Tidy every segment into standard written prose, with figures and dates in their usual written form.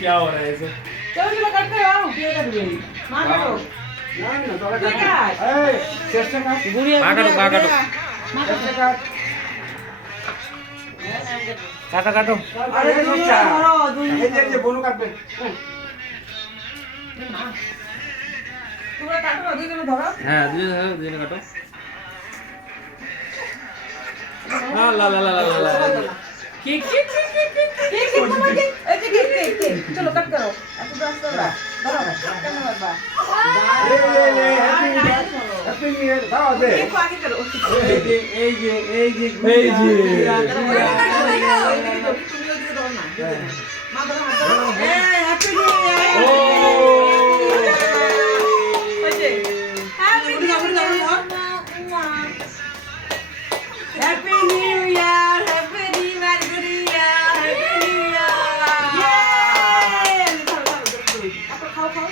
क्या हो रहा है ऐसे? चलो चलो करते आओ ये कर दे मां करो ना ना तो ठीक है ए चेष्टा कर गुड़िया काटो, काटो। चेष्टा कर काटो काटो। अरे दुनिया धरो এই যে বনু কাটবে তোমরা কাটো না দুইজনে ধরো হ্যাঁ দুজনে কাটো। লা লা লা লা লা লা। Cake cake cake cake cake cake ए जे केक केक केक चलो कट करो अब तो रास्ता धरो करने बाबा ले हैप्पी न्यू ईयर दाও দে केक को आगे करो এই যে मां धरो हाथ धरो ए हैप्पी न्यू ईयर ओ happy new year happy new year गुड़िया हैप्पी न्यू ईयर आप खाओ खाओ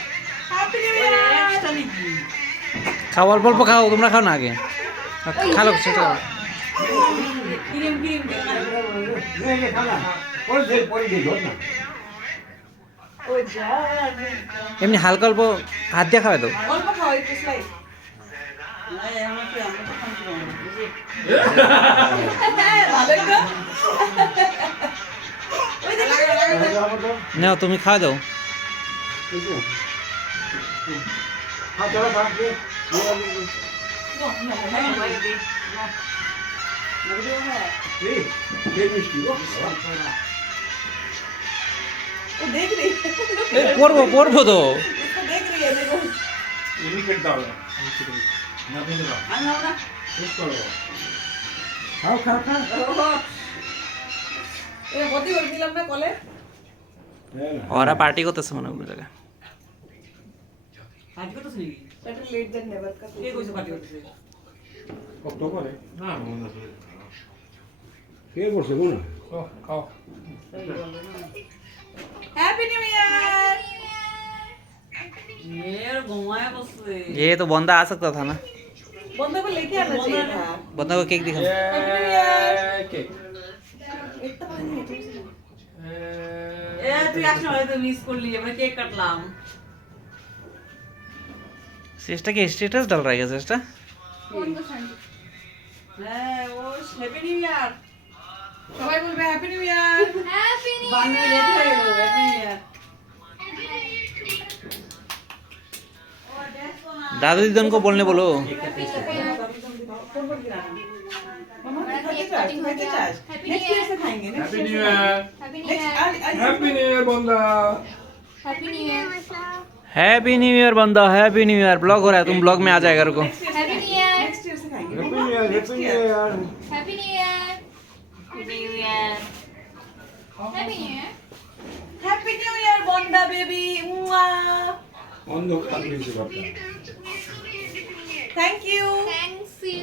हैप्पी न्यू ईयर খাও অল্প অল্প খাও, তোমরা খাও না আগে। খালো সেটা। क्रीम क्रीम নে নে খানা পরে দে ধর না ओ जा এমনি হালকা অল্প হাত দিয়ে খাওয়াই দাও। অল্প খাও একটু স্লাইড আমরা তো খাচ্ছি ভালোই তো ওই যে লাগা নাও তুমি খাওয়া দাও। हां चलो बात दे ये मिष्टी हो वो देख रही है পড়বো পড়বো তো। इसको देख रही है देखो लिमिटेड दाও ना भी दाও आना ना इसको खाओ खाओ खाओ ये বদি ওই দিলাম না কলে ওরা পার্টি করতেছে মনে হয় কোনো জায়গায়। आज को तो सुनी बेटर लेट देन नेवर का ये कोई से पार्टी होती है কত করে না মনে আছে কে বলছে কোন ও খাও हैप्पी न्यू ईयर ये घुमाया बस ये तो बंदा आ सकता था ना। बंदे को लेके आना चाहिए था बंदा को केक दिखाओ। हैप्पी न्यू ईयर केक इतना पानी है ए তুই আসলে হয়তো মিস করলি আমরা কেক কাটলাম सिस्टर के स्टेटस डाल रहा है क्या सिस्टर? হ্যাঁ ও হ্যাপি নিউ ইয়ার সবাই বলবে happy new year happy new বান্না লেট হয়ে গেল হ্যাপি নিউ ইয়ার दादू दीदन को बोलने बोलो। ফোন कर गिरा मम्मा खाते चाय खाते चाय नेक्स्ट ईयर से खाएंगे next happy new year happy new year happy new year बंदा happy new year happy new year बंदा, हैप्पी न्यू ईयर। ब्लॉग हो रहा है, तुम ब्लॉग में आ जाएगा रुको। Happy new year next year से खाएंगे happy new year happy new year happy new year happy new year happy new year happy new year बंदा बेबी मुआ অন্ধকার হয়েছে বাবা थैंक यू थैंक्स यू